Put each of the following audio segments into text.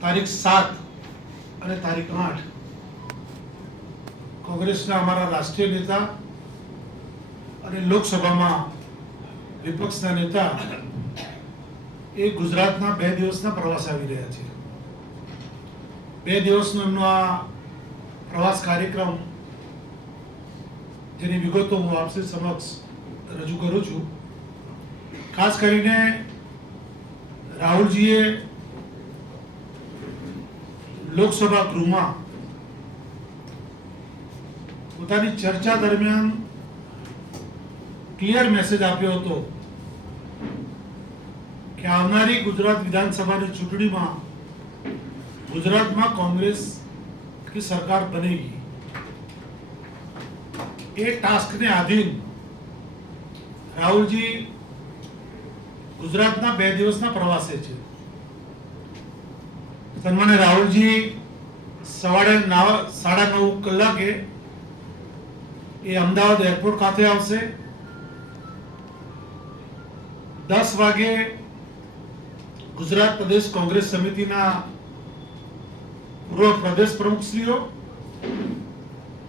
તારીખ સાત અને તારીખ આઠ કોંગ્રેસના અમારા રાષ્ટ્રીય નેતા અને લોકસભામાં વિપક્ષના નેતા એ ગુજરાતના બે દિવસના પ્રવાસ આવી રહ્યા છે. બે દિવસનો એમનો આ પ્રવાસ કાર્યક્રમ જેની વિગતો હું આપસી સમક્ષ રજૂ કરું છું. ખાસ કરીને રાહુલજીએ લોકસભા ગૃહમાં પોતાની ચર્ચા દરમિયાન ક્લિયર મેસેજ આપ્યો હતો કે આવનારી ગુજરાત વિધાનસભાની ચૂંટણીમાં ગુજરાતમાં કોંગ્રેસ की સરકાર બનેગી. એ ટાસ્કને આધીન રાહુલજી ગુજરાતના બે દિવસના પ્રવાસે છે. સન્માન્ય રાહુલજી સવારે સાડા નવ કલાકે એ અમદાવાદ એરપોર્ટ ખાતે આવશે. દસ વાગે ગુજરાત પ્રદેશ કોંગ્રેસ સમિતિના પૂર્વ પ્રદેશ પ્રમુખશ્રીઓ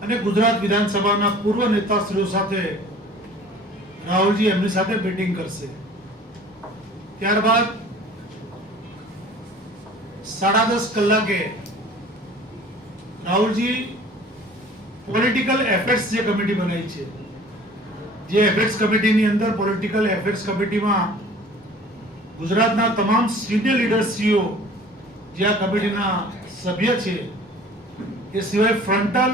અને ગુજરાત વિધાનસભાના પૂર્વ નેતાશ્રીઓ સાથે રાહુલજી એમની સાથે મીટિંગ કરશે. ત્યારબાદ સાડા દસ કલાકે રાહુલજી પોલિટિકલ એફેર્સ જે કમિટી બનાવી છે, જે એફેર્સ કમિટીની અંદર પોલિટિકલ એફેર્સ કમિટીમાં ગુજરાતના તમામ સિનિયર લીડરશ્રીઓ જે આ કમિટીના સભ્ય છે, એ સિવાય ફ્રન્ટલ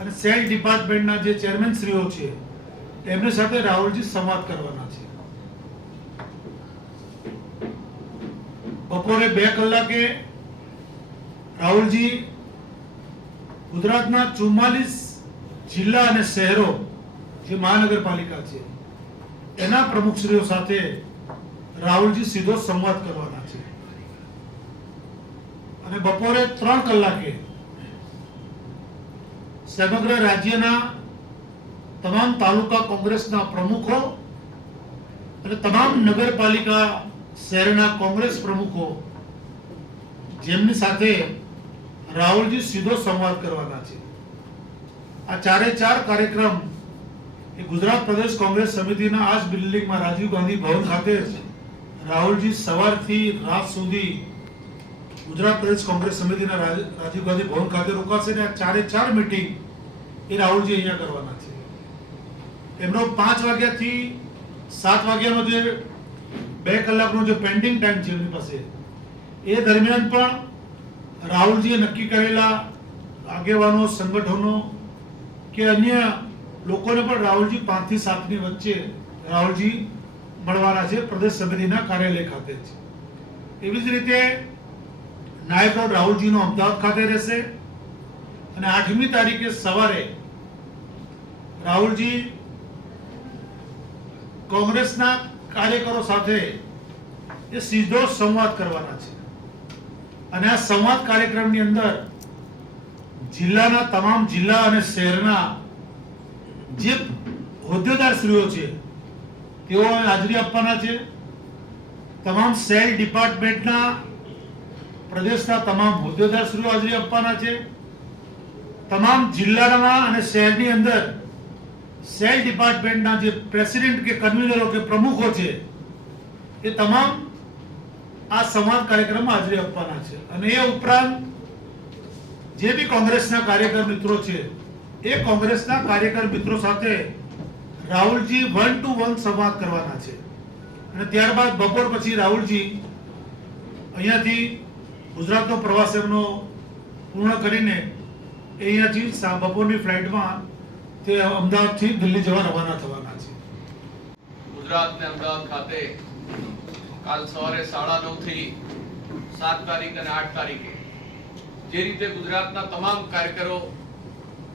અને સેલ ડિપાર્ટમેન્ટના જે ચેરમેન શ્રીઓ છે, એમની સાથે રાહુલજી સંવાદ કરવાના છે. બપોરે બે કલાકે રાહુલજી ગુજરાતના ચુમ્માલીસ જિલ્લા અને શહેરો જે મહાનગરપાલિકા છે, એના પ્રમુખશ્રીઓ સાથે રાહુલજી સીધો સંવાદ કરવાના છે. અને બપોરે ત્રણ કલાકે સમગ્ર રાજ્યના તમામ તાલુકા કોંગ્રેસના પ્રમુખો અને તમામ નગરપાલિકા શહેરના કોંગ્રેસ પ્રમુખો જેમની સાથે રાહુલજી સીધો સંવાદ કરવાના છે. આ ચારે ચાર કાર્યક્રમ એ ગુજરાત પ્રદેશ કોંગ્રેસ સમિતિના આ બિલ્ડિંગમાં રાજીવ ગાંધી ભવન ખાતે રાહુલજી સવારથી રાત સુધી ગુજરાત પ્રદેશ કોંગ્રેસ સમિતિના રાજીવ ગાંધી ભવન ખાતે રોકાશે અને આ ચારે ચાર મિટિંગ એ રાહુલજી અહીંયા કરવાના છે. એમનો પાંચ વાગ્યાથી સાત વાગ્યાનો જે બે કલાકનો જે પેન્ડિંગ ટાઈમ છે એમની પાસે. એ દરમિયાન પણ રાહુલજીએ નક્કી કરેલા આગેવાનો, સંગઠનો કે અન્ય લોકોને પણ રાહુલજી પાંચથી સાતની વચ્ચે રાહુલજી મળવાના છે પ્રદેશ સમિતિના કાર્યાલય ખાતે છે એવી જ રીતે નાયબ રાહુલજીનો અમદાવાદ ખાતે રહેશે અને આઠમી તારીખે સવારે રાહુલજી કોંગ્રેસના કાર્યકરો સાથે એ સીધો સંવાદ કરવાના છે. અને આ સંવાદ કાર્યક્રમની અંદર જિલ્લાના તમામ જિલ્લા અને શહેરના જે હોદ્દેદારશ્રીઓ છે, તેઓ હાજરી આપવાના છે. તમામ સેલ ડિપાર્ટમેન્ટના પ્રદેશના તમામ હોદ્દેદારશ્રીઓ હાજરી આપવાના છે. તમામ જિલ્લાના અને શહેરની અંદર સેલ ડિપાર્ટમેન્ટના જે પ્રેસિડેન્ટ કે કન્વીનરો કે પ્રમુખો છે, એ તમામ આ સંવાદ કાર્યક્રમમાં હાજરી આપવાના છે. અને એ ઉપરાંત જે બી કોંગ્રેસના કાર્યકર મિત્રો છે, એ કોંગ્રેસના કાર્યકર મિત્રો સાથે રાહુલજી વન ટુ વન સંવાદ કરવાના છે. અને ત્યારબાદ બપોર પછી રાહુલજી અહીંયાથી ગુજરાતનો પ્રવાસ પૂર્ણ કરીને અહીંયાથી બપોરની ફ્લાઇટમાં તે અમદાવાદથી દિલ્હી જવા રવાના થવાના છે. ગુજરાત ને અમદાવાદ ખાતે કાલ સવારે સાડા નવથી સાત તારીખ અને આઠ તારીખે જે રીતે ગુજરાતના તમામ કાર્યકરો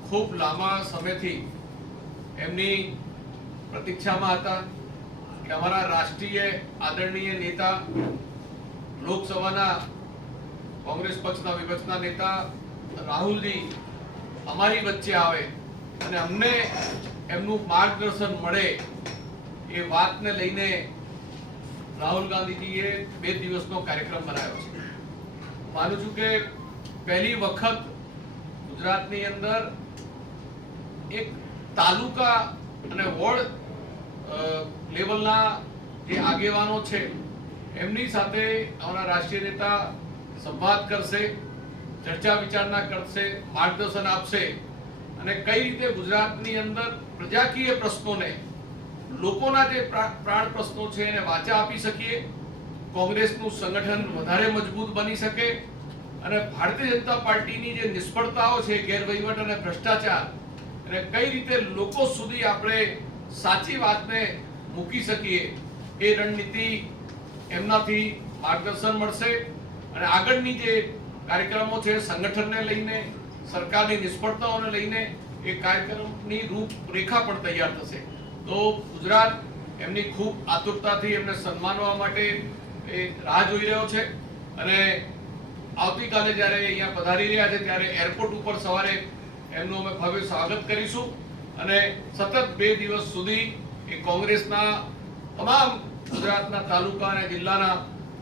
ખૂબ લાંબા સમયથી એમની પ્રતીક્ષામાં હતા કે અમારા રાષ્ટ્રીય આદરણીય નેતા, લોકસભાના કોંગ્રેસ પક્ષના વિપક્ષના નેતા રાહુલજી અમારી વચ્ચે આવે અને અમને એમનું માર્ગદર્શન મળે એ વાતને લઈને રાહુલ ગાંધીજીએ બે દિવસનો કાર્યક્રમ બનાવ્યો છે. માનું છું કે પહેલી વખત ગુજરાતની અંદર એક તાલુકા અને વોર્ડ લેવલના જે આગેવાનો છે, એમની સાથે અમારા રાષ્ટ્રીય નેતા સંવાદ કરશે, ચર્ચા વિચારણા કરશે, માર્ગદર્શન આપશે. અને કઈ રીતે ગુજરાતની અંદર પ્રજાકીય પ્રશ્નોને, લોકોના જે પ્રા- પ્રાણ પ્રશ્નો છે એને વાચા આપી શકીએ, કોંગ્રેસનું સંગઠન વધારે મજબૂત બની શકે, અને ભારતીય જનતા પાર્ટીની જે નિષ્ફળતાઓ છે, ગેરવહીવટ અને ભ્રષ્ટાચાર અને કઈ રીતે લોકો સુધી આપણે સાચી વાતને મૂકી શકીએ, એ રણનીતિ એમનાથી માર્ગદર્શન મળશે. અને આગળની જે કાર્યક્રમો છે, સંગઠનને લઈને સરકારની નિષ્ફળતાઓને લઈને એ કાર્યક્રમની રૂપરેખા પણ તૈયાર થશે. તો ગુજરાત એમની ખૂબ આતુરતાથી એમને સન્માનવા માટે એ રાહ જોઈ રહ્યો છે અને આવતીકાલે જ્યારે અહીંયા પધારી રહ્યા છે ત્યારે એરપોર્ટ ઉપર સવારે એમનું અમે ભવ્ય સ્વાગત કરીશું અને સતત બે દિવસ સુધી એ કોંગ્રેસના તમામ ગુજરાતના તાલુકા અને જિલ્લાના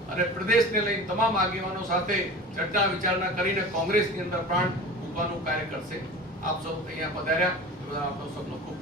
અને પ્રદેશને લઈને તમામ આગેવાનો સાથે ચર્ચા વિચારણા કરીને કોંગ્રેસની અંદર પ્રાણ મૂકવાનું કાર્ય કરશે. આપ સૌ અહીંયા પધાર્યા. આપનો સૌનો ખૂબ